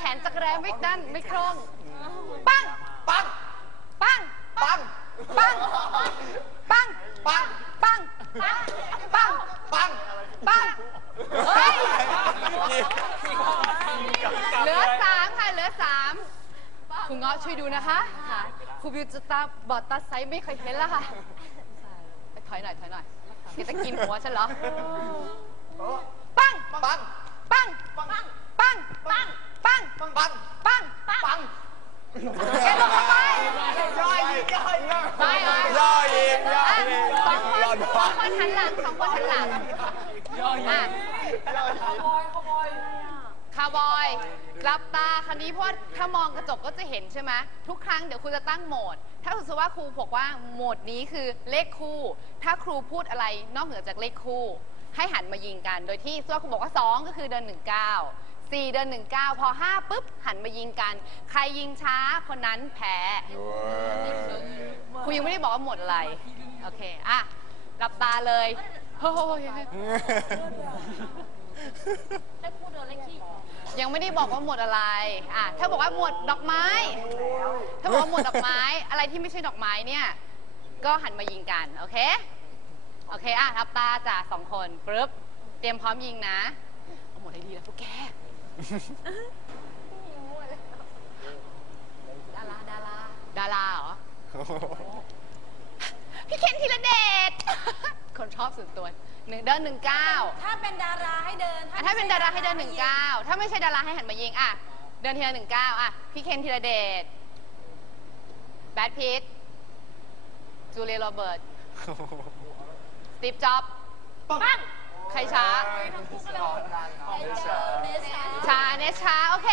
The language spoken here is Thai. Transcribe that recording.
แขนจักรแร้ไม่ด้านไม่คล่องปัง ปัง ปัง ปัง ปัง ปัง ปัง ปัง ปัง ปัง ปัง เฮ้ย เหลือสามค่ะ เหลือสามคุณเงาะช่วยดูนะคะค่ะครูบิวจะตาบอดตาไซส์ไม่เคยเห็นแล้วค่ะ ไปถอยหน่อยถอยหน่อยแกจะกินหัวฉันเหรอ ปังปังปัง ปัง ปัง ปัง ปัง ปัง ปัง ปัง แกลงไป ย่อยอีกย่อยอีก ไปไป ย่อยอีกย่อ อะ ยอีก สองคนสอง คนหันหลังสองคนหันหลังอะคาวบอยหลับตาคันนี้เพราะว่าถ้ามองกระจกก็จะเห็นใช่ไหมทุกครั้งเดี๋ยวครูจะตั้งโหมด ถ้าสมมติว่าครูบอกว่าโหมดนี้คือเลขคู่ ถ้าครูพูดอะไรนอกเหนือจากเลขคู่ ให้หันมายิงกัน โดยที่ส่วนครูบอกว่า 2 ก็คือเดิน 19 4 เดิน 19 พอ 5ปุ๊บ หันมายิงกัน ใครยิงช้าคนนั้นแพ้ครูยังไม่ได้บอกว่าหมดอะไร โอเค อะ หลับตาเลยโอ้ยยังไม่ได้บอกว่าหมดอะไร อะ ถ้าบอกว่าหมดดอกไม้ ถ้าบอกว่าหมดดอกไม้ อะไรที่ไม่ใช่ดอกไม้เนี่ย ก็หันมายิงกัน โอเค โอเค อะหลับตาจ้ะสองคนปึ๊บ เตรียมพร้อมยิงนะ เอาหมดให้ดีแล้วพวกแก ดารา ดารา ดาราเหรอ พี่เคนธีรเดช คนชอบ ส่วนตัวหนึ่งเดินหนึ่งเก้าถ้าเป็นดาราให้เดินถ้าเป็นดาราให้เดินหนึ่งเก้าถ้าไม่ใช่ดาราให้หันมายิงอะเดินทีละหนึ่งเก้าอะพี่เคนธีรเดชแบทพิทจูเลียโรเบิร์ตสตีฟจ็อบปังใครช้าชาเนสช้าโอเค